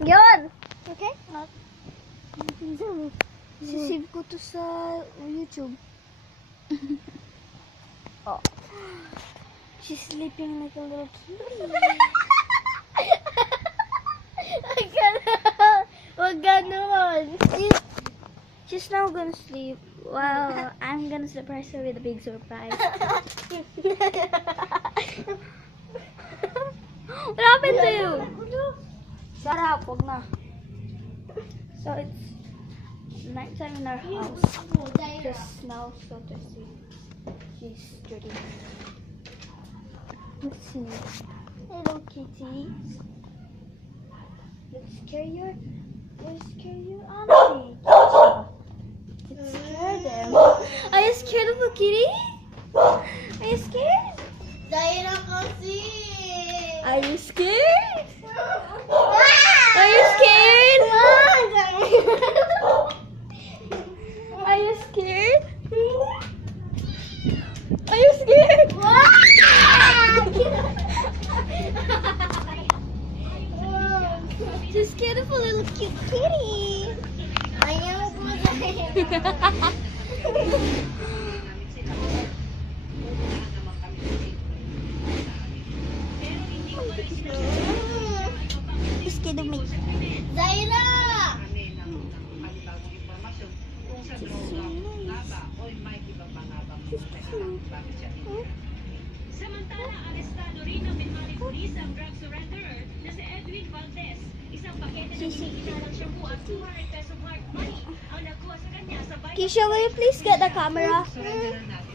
Yun! Okay? Sisave ko to sa YouTube. Oh. She's sleeping like a little kitty. Wag ganon. She's now gonna sleep. Well, I'm gonna surprise her with a big surprise. What happened to you? Shut up, wag na. So it's nighttime in our house. Just now, so to sleep. She's dirty. Let's see. Hello, kitty. Let's carry your auntie. Let's scare them. Are you scared of a kitty? Are you scared? Zaira kasi. Are you scared? Are you scared? Are you scared? Are you scared? She's scared of a little cute kitty. Ayaw ko Zaira. She's scared of me. Zaira! Samantala, arestado rin ng Minmali Police ang drug surrenderer na si Edwin Valdez. Isang pakete ng iniginarang shampoo at 200 peso hard money ang nakuha sa kanya sa bayan. Keisha, will you please get the camera?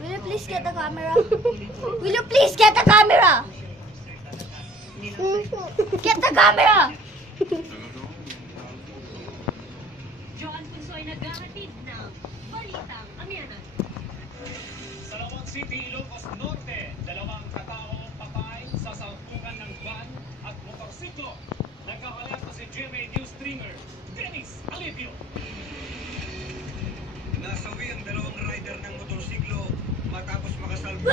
Will you please get the camera? Will you please get the camera? Get the camera! Joan Punso ay naghahatid ng Balitang Amianan. Sa Lawag City, Ilocos Norte, dalawang katao patay sa salpukan ng van at motorsiklo. Nagkakalat pa si GMA News streamer, Dennis Alivio. Nasawi ang dalawang rider ng motorsiklo matapos makasalba